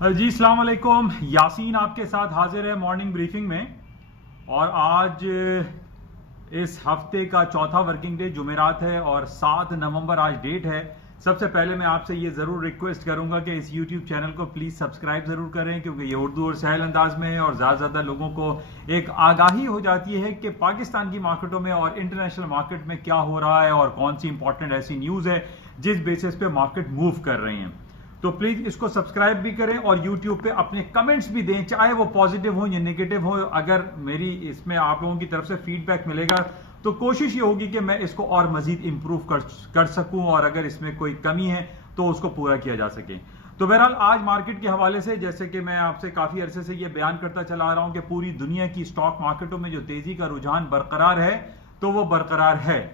جی السلام علیکم. یاسین آپ کے ساتھ حاضر ہے مارننگ بریفنگ میں. اور آج اس ہفتے کا چوتھا ورکنگ ڈے جمعرات ہے اور 7 نومبر آج ڈیٹ ہے. سب سے پہلے میں آپ سے یہ ضرور ریکویسٹ کروں گا کہ اس یوٹیوب چینل کو پلیز سبسکرائب ضرور کریں، کیونکہ یہ اردو اور سہل انداز میں ہے اور زیادہ سے زیادہ لوگوں کو ایک آگاہی ہو جاتی ہے کہ پاکستان کی مارکیٹوں میں اور انٹرنیشنل مارکیٹ میں کیا ہو رہا ہے اور کون سی امپورٹنٹ ایسی نیوز ہے جس بیسس پہ مارکیٹ موو کر رہے ہیں. تو پلیز اس کو سبسکرائب بھی کریں اور یوٹیوب پہ اپنے کمنٹس بھی دیں، چاہے وہ پازیٹیو ہوں یا نیگیٹو ہوں. اگر میری اس میں آپ لوگوں کی طرف سے فیڈ بیک ملے گا تو کوشش یہ ہوگی کہ میں اس کو اور مزید امپروو کر سکوں، اور اگر اس میں کوئی کمی ہے تو اس کو پورا کیا جا سکے. تو بہرحال آج مارکیٹ کے حوالے سے جیسے کہ میں آپ سے کافی عرصے سے یہ بیان کرتا چلا آ رہا ہوں کہ پوری دنیا کی اسٹاک مارکیٹوں میں جو تیزی کا رجحان برقرار ہے تو وہ برقرار ہے.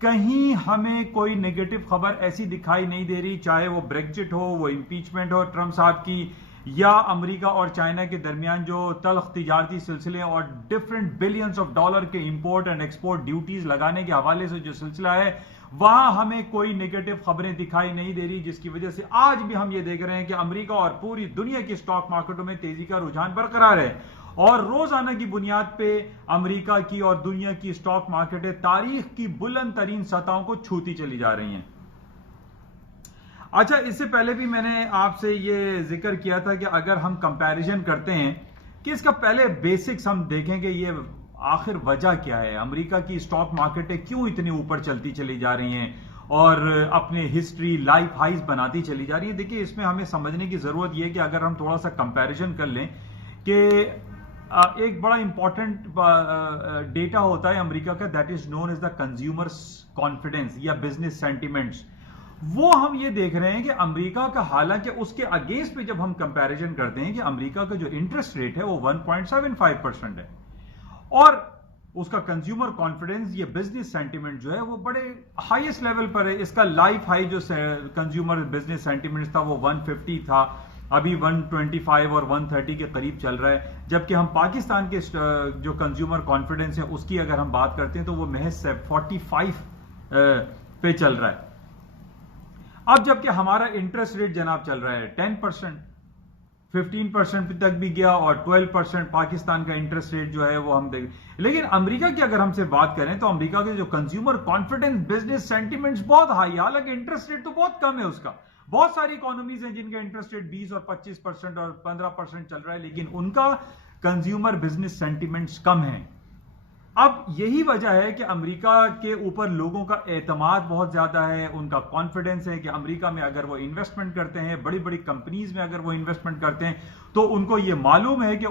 کہیں ہمیں کوئی نیگیٹو خبر ایسی دکھائی نہیں دے رہی، چاہے وہ بریگزٹ ہو، وہ امپیچمنٹ ہو ٹرمپ صاحب کی، یا امریکہ اور چائنا کے درمیان جو تلخ تجارتی سلسلے اور ڈفرنٹ بلینز آف ڈالر کے امپورٹ اینڈ ایکسپورٹ ڈیوٹیز لگانے کے حوالے سے جو سلسلہ ہے وہاں ہمیں کوئی نیگیٹو خبریں دکھائی نہیں دے رہی، جس کی وجہ سے آج بھی ہم یہ دیکھ رہے ہیں کہ امریکہ اور پوری دنیا کی اسٹاک مارکیٹوں میں تیزی کا رجحان برقرار ہے. اور روزانہ کی بنیاد پہ امریکہ کی اور دنیا کی اسٹاک مارکیٹیں تاریخ کی بلند ترین سطحوں کو چھوتی چلی جا رہی ہیں. اچھا، اس سے پہلے بھی میں نے آپ سے یہ ذکر کیا تھا کہ اگر ہم کمپیریزن کرتے ہیں کہ اس کا پہلے بیسکس ہم دیکھیں کہ یہ آخر وجہ کیا ہے، امریکہ کی اسٹاک مارکیٹیں کیوں اتنے اوپر چلتی چلی جا رہی ہیں اور اپنے ہسٹری لائف ہائیز بناتی چلی جا رہی ہیں. دیکھیے، اس میں ہمیں سمجھنے کی ضرورت یہ ہے کہ اگر ہم تھوڑا سا کمپیریزن کر لیں کہ ایک بڑا امپورٹنٹ ڈیٹا ہوتا ہے امریکہ کا، that is known as the consumer confidence یا بزنس سینٹیمنٹس. وہ ہم یہ دیکھ رہے ہیں کہ امریکہ کا، حالانکہ اس کے اگینسٹ پہ جب ہم کمپیریزن کرتے ہیں کہ امریکہ کا جو انٹرسٹ ریٹ ہے وہ 1.75% ہے اور اس کا کنزیومر کانفیڈنس یہ بزنس سینٹیمنٹ جو ہے وہ بڑے ہائیسٹ لیول پر ہے. اس کا لائف ہائی جو کنزیومر بزنس سینٹیمنٹ تھا وہ 150 تھا، ابھی 125 اور 130 کے قریب چل رہا ہے. جبکہ ہم پاکستان کے جو کنزیومر کانفیڈنس ہے اس کی اگر ہم بات کرتے ہیں تو وہ محض 45 پہ چل رہا ہے. اب جبکہ ہمارا انٹرسٹ ریٹ جناب چل رہا ہے 10%، 15% تک بھی گیا اور 12% پاکستان کا انٹرسٹ ریٹ جو ہے وہ ہم دیکھ. لیکن امریکہ کی اگر ہم سے بات کریں تو امریکہ کے جو کنزیومر کانفیڈنس بزنس سینٹیمنٹس بہت ہائی، حالانکہ انٹرسٹ ریٹ تو بہت کم ہے اس کا. بہت ساری اکانومیز ہیں جن کا انٹرسٹ ریٹ 20 اور 25% اور 15% چل رہا ہے، لیکن ان کا کنزیومر بزنس سینٹیمنٹس کم ہیں. اب یہی وجہ ہے کہ امریکہ کے اوپر لوگوں کا اعتماد بہت زیادہ ہے، ان کا کانفیڈنس ہے کہ امریکہ میں اگر وہ انویسٹمنٹ کرتے ہیں، بڑی بڑی کمپنیز میں اگر وہ انویسٹمنٹ کرتے ہیں تو ان کو یہ معلوم ہے کہ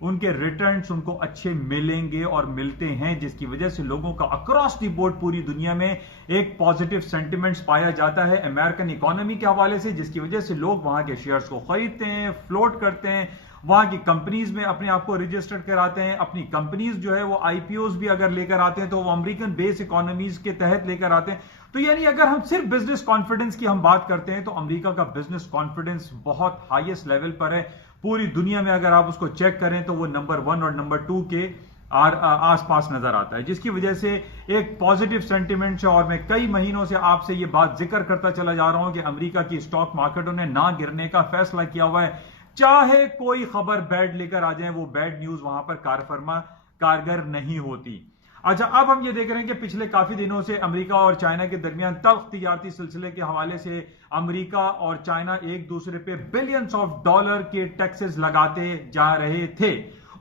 ان کے ریٹرنز ان کو اچھے ملیں گے اور ملتے ہیں، جس کی وجہ سے لوگوں کا اکراس دی بورڈ پوری دنیا میں ایک پازیٹیو سینٹیمنٹس پایا جاتا ہے امریکن اکانومی کے حوالے سے، جس کی وجہ سے لوگ وہاں کے شیئرز کو خریدتے ہیں، فلوٹ کرتے ہیں، وہاں کی کمپنیز میں اپنے آپ کو رجسٹر کراتے ہیں. اپنی کمپنیز جو ہے وہ آئی پی اوز بھی اگر لے کر آتے ہیں تو وہ امریکن بیس اکانومیز کے تحت لے کر آتے ہیں. تو یعنی اگر ہم صرف بزنس کانفیڈنس کی ہم بات کرتے ہیں تو امریکہ کا بزنس کانفیڈنس بہت ہائیسٹ لیول پر ہے. پوری دنیا میں اگر آپ اس کو چیک کریں تو وہ نمبر 1 اور نمبر 2 کے آس پاس نظر آتا ہے، جس کی وجہ سے ایک پازیٹیو سینٹیمنٹ ہے. اور میں کئی مہینوں سے آپ سے یہ بات ذکر کرتا چلا جا رہا ہوں کہ امریکہ کی اسٹاک مارکیٹوں نے نہ گرنے کا فیصلہ کیا ہوا ہے، چاہے کوئی خبر بیڈ لے کر آ جائیں، وہ بیڈ نیوز وہاں پر کارگر نہیں ہوتی. اچھا، اب ہم یہ دیکھ رہے ہیں کہ پچھلے کافی دنوں سے امریکہ اور چائنا کے درمیان تلخ تجارتی سلسلے کے حوالے سے امریکہ اور چائنا ایک دوسرے پہ بلینز آف ڈالر کے ٹیکسز لگاتے جا رہے تھے.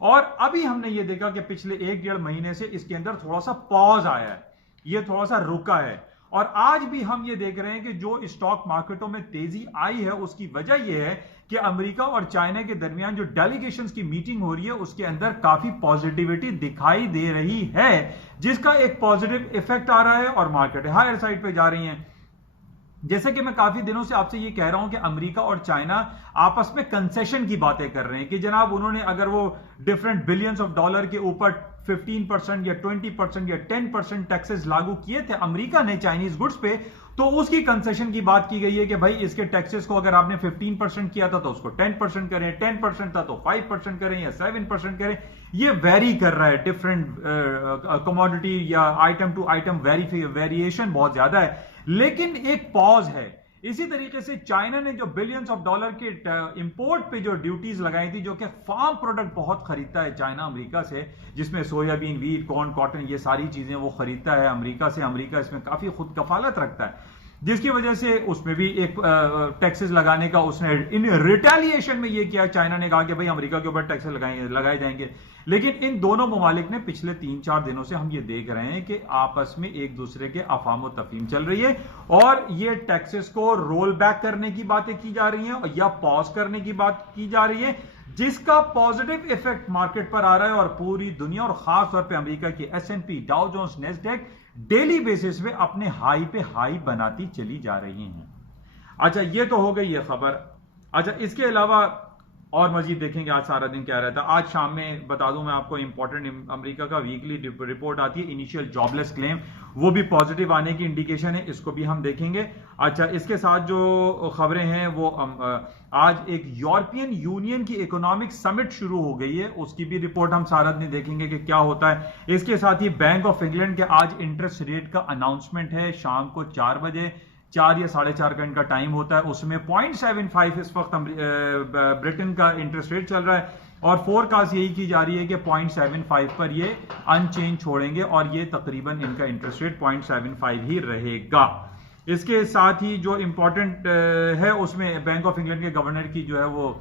اور ابھی ہم نے یہ دیکھا کہ پچھلے 1-1.5 مہینے سے اس کے اندر تھوڑا سا پاز آیا ہے، یہ تھوڑا سا رکا ہے. اور آج بھی ہم یہ دیکھ رہے ہیں کہ جو اسٹاک مارکیٹوں میں تیزی آئی ہے اس کی وجہ یہ ہے کہ امریکہ اور چائنا کے درمیان جو ڈیلیگیشنز کی میٹنگ ہو رہی ہے اس کے اندر کافی پازیٹیوٹی دکھائی دے رہی ہے، جس کا ایک پازیٹیو ایفیکٹ آ رہا ہے اور مارکیٹ ہائر سائڈ پہ جا رہی ہیں. جیسے کہ میں کافی دنوں سے آپ سے یہ کہہ رہا ہوں کہ امریکہ اور چائنا آپس میں کنسیشن کی باتیں کر رہے ہیں کہ جناب انہوں نے اگر وہ ڈفرنٹ بلینز آف ڈالر کے اوپر 15% یا 20% یا 10% ٹیکسز لاگو کیے تھے امریکہ نے چائنیز گڈز پہ، تو اس کی کنسیشن کی بات کی گئی ہے کہ بھائی اس کے ٹیکسز کو اگر آپ نے 15% کیا تھا تو اس کو 10% کریں، 10% تھا تو 5% کریں یا 7% کریں. یہ ویری کر رہا ہے، ڈفرنٹ کموڈٹی یا آئٹم ٹو آئٹم ویریشن بہت زیادہ ہے. لیکن ایک پاز ہے، اسی طریقے سے چائنا نے جو بلینز آف ڈالر کے امپورٹ پہ جو ڈیوٹیز لگائی تھی، جو کہ فارم پروڈکٹ بہت خریدتا ہے چائنا امریکہ سے، جس میں سویا بین، ویٹ، کارن، کاٹن، یہ ساری چیزیں وہ خریدتا ہے امریکہ سے. امریکہ اس میں کافی خود کفالت رکھتا ہے، جس کی وجہ سے اس میں بھی ایک ٹیکسز لگانے کا اس نے ان ریٹیلیشن میں یہ کیا. چائنا نے کہا کہ بھائی امریکہ کے اوپر ٹیکسز لگائے جائیں گے. لیکن ان دونوں ممالک نے پچھلے 3-4 دنوں سے ہم یہ دیکھ رہے ہیں کہ آپس میں ایک دوسرے کے افہام و تفہیم چل رہی ہے، اور یہ ٹیکسز کو رول بیک کرنے کی باتیں کی جا رہی ہیں یا پاز کرنے کی بات کی جا رہی ہے، جس کا پازیٹو ایفیکٹ مارکیٹ پر آ رہا ہے. اور پوری دنیا اور خاص طور پہ امریکہ کی S&P، ڈاؤ جونز، نیسڈیک ڈیلی بیسس پہ اپنے ہائی پہ ہائی بناتی چلی جا رہی ہیں. اچھا، یہ تو ہو گئی یہ خبر. اچھا، اس کے علاوہ اور مزید دیکھیں گے آج سارا دن کیا رہتا ہے. آج شام میں بتا دوں میں آپ کو امپورٹنٹ امریکہ کا ویکلی رپورٹ آتی ہے، انیشیل جاب لیس کلیم، وہ بھی پازیٹیو آنے کی انڈیکیشن ہے، اس کو بھی ہم دیکھیں گے. اچھا، اس کے ساتھ جو خبریں ہیں وہ آج ایک یورپین یونین کی اکنامک سمٹ شروع ہو گئی ہے، اس کی بھی رپورٹ ہم سارا دن دیکھیں گے کہ کیا ہوتا ہے. اس کے ساتھ ہی بینک آف انگلینڈ کے آج انٹرسٹ ریٹ کا اناؤنسمنٹ ہے شام کو 4 بجے، 4 یا 4:30 کا ان کا ٹائم ہوتا ہے. اس میں 0.75 اس وقت برٹن کا انٹرسٹ ریٹ چل رہا ہے، اور فور کاسٹ یہی کی جا رہی ہے کہ 0.75 پر یہ ان چینج چھوڑیں گے، اور یہ تقریباً ان کا انٹرسٹ ریٹ 0.75 ہی رہے گا. اس کے ساتھ ہی جو امپورٹنٹ ہے اس میں بینک آف انگلینڈ کے گورنر کی جو ہے وہ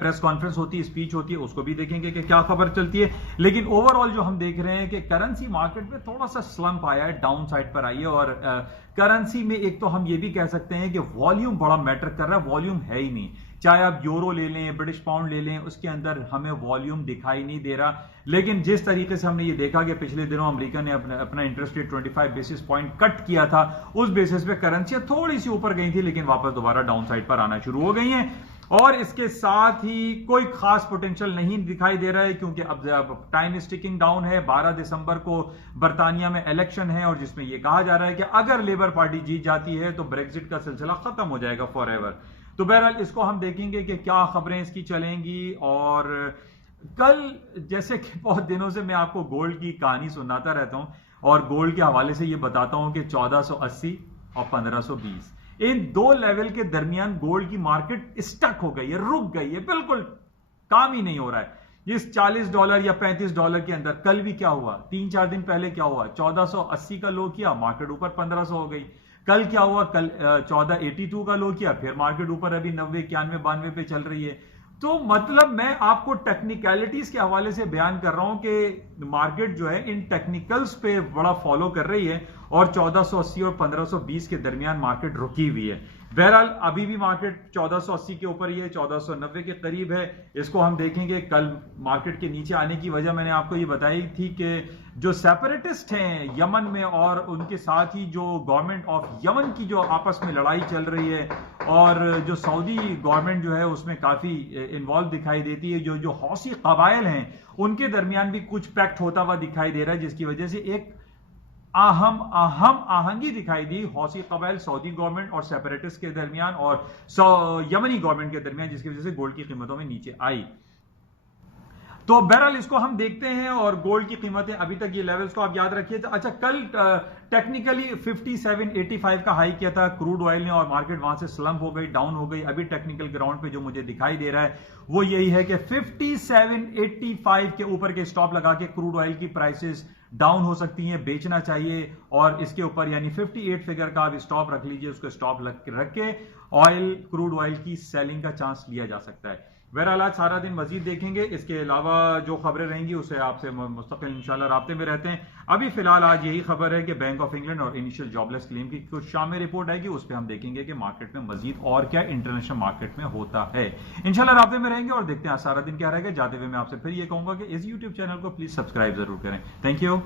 پریس کانفرنس ہوتی ہے، اسپیچ ہوتی ہے، اس کو بھی دیکھیں گے کہ کیا خبر چلتی ہے. لیکن اوور آل جو ہم دیکھ رہے ہیں کہ کرنسی مارکیٹ میں تھوڑا سا سلمپ آیا ہے، ڈاؤن سائڈ پر آئی ہے. اور کرنسی میں ایک تو ہم یہ بھی کہہ سکتے ہیں کہ والیوم بڑا میٹر کر رہا ہے، والیوم ہے ہی نہیں. چاہے آپ یورو لے لیں، برٹش پاؤنڈ لے لیں، اس کے اندر ہمیں والیوم دکھائی نہیں دے رہا. لیکن جس طریقے سے ہم نے یہ دیکھا کہ پچھلے دنوں امریکہ نے اپنا انٹرسٹ ریٹ 25 بیسس پوائنٹ کٹ کیا تھا، اس بیسس پہ کرنسیاں تھوڑی سی اوپر گئی تھی، لیکن واپس دوبارہ ڈاؤن سائڈ پر آنا شروع ہو گئی ہیں. اور اس کے ساتھ ہی کوئی خاص پوٹینشل نہیں دکھائی دے رہا ہے، کیونکہ اب ٹائم از ٹکنگ ڈاؤن ہے. 12 دسمبر کو برطانیہ میں الیکشن ہے، اور جس میں یہ کہا جا رہا ہے کہ اگر لیبر پارٹی جیت جاتی ہے تو بریگزٹ کا سلسلہ ختم ہو جائے گا فار ایور. تو بہرحال اس کو ہم دیکھیں گے کہ کیا خبریں اس کی چلیں گی. اور کل جیسے کہ بہت دنوں سے میں آپ کو گولڈ کی کہانی سناتا رہتا ہوں، اور گولڈ کے حوالے سے یہ بتاتا ہوں کہ 1480 اور 1520 ان دو لیول کے درمیان گولڈ کی مارکیٹ اسٹک ہو گئی ہے، رک گئی ہے، بالکل کام ہی نہیں ہو رہا ہے. اس $40 یا $35 کے اندر کل بھی کیا ہوا، 3-4 دن پہلے کیا ہوا، 1480 کا لو کیا، مارکیٹ اوپر 1500 ہو گئی. کل کیا ہوا، کل 1482 کا لو کیا، پھر مارکیٹ اوپر ابھی 90 91 92 پہ چل رہی ہے. تو مطلب میں آپ کو ٹیکنیکلٹیز کے حوالے سے بیان کر رہا ہوں کہ مارکیٹ جو ہے ان ٹیکنیکلز پہ بڑا فالو کر رہی ہے، اور 1480 اور 1520 کے درمیان مارکیٹ رکی ہوئی ہے. بہرحال ابھی بھی مارکیٹ 1480 کے اوپر ہی ہے، 1490 کے قریب ہے. اس کو ہم دیکھیں گے. کل مارکیٹ کے نیچے آنے کی وجہ میں نے آپ کو یہ بتائی تھی کہ جو سیپریٹسٹ ہیں یمن میں، اور ان کے ساتھ ہی جو گورنمنٹ آف یمن کی جو آپس میں لڑائی چل رہی ہے، اور جو سعودی گورنمنٹ جو ہے اس میں کافی انوالو دکھائی دیتی ہے. جو حوثی قبائل ہیں ان کے درمیان بھی کچھ پیکٹ ہوتا ہوا دکھائی دے رہا ہے، جس کی وجہ سے ایک اہم آہنگی دکھائی دی حوثی قبائل، سعودی گورنمنٹ اور سیپریٹسٹ کے درمیان، اور یمنی گورنمنٹ کے درمیان، جس کی وجہ سے گولڈ کی قیمتوں میں نیچے آئی. تو بہرحال اس کو ہم دیکھتے ہیں. اور گولڈ کی قیمتیں ابھی تک یہ لیولز کو آپ یاد رکھیے. اچھا، کل ٹیکنیکلی 5785 کا ہائی کیا تھا کروڈ آئل نے، اور مارکیٹ وہاں سے سلمپ ہو گئی، ڈاؤن ہو گئی. ابھی ٹیکنیکل گراؤنڈ پہ جو مجھے دکھائی دے رہا ہے وہ یہی ہے کہ 5785 کے اوپر کے سٹاپ لگا کے کروڈ آئل کی پرائسز ڈاؤن ہو سکتی ہیں، بیچنا چاہیے. اور اس کے اوپر یعنی 58 فگر کا آپ سٹاپ رکھ لیجئے، اس کو سٹاپ رکھ کے کروڈ آئل کی سیلنگ کا چانس لیا جا سکتا ہے. بہرحال آج سارا دن مزید دیکھیں گے. اس کے علاوہ جو خبریں رہیں گی اسے آپ سے مستقل انشاءاللہ رابطے میں رہتے ہیں. ابھی فی الحال آج یہی خبر ہے کہ بینک آف انگلینڈ اور انیشیل جاب لیس کلیم کی کچھ شام میں رپورٹ آئے گی، اس پہ ہم دیکھیں گے کہ مارکیٹ میں مزید اور کیا انٹرنیشنل مارکیٹ میں ہوتا ہے. انشاءاللہ رابطے میں رہیں گے اور دیکھتے ہیں آج سارا دن کیا رہے گا. جاتے ہوئے میں آپ سے پھر یہ کہوں گا کہ اس یوٹیوب چینل کو پلیز سبسکرائب ضرور کریں. Thank you.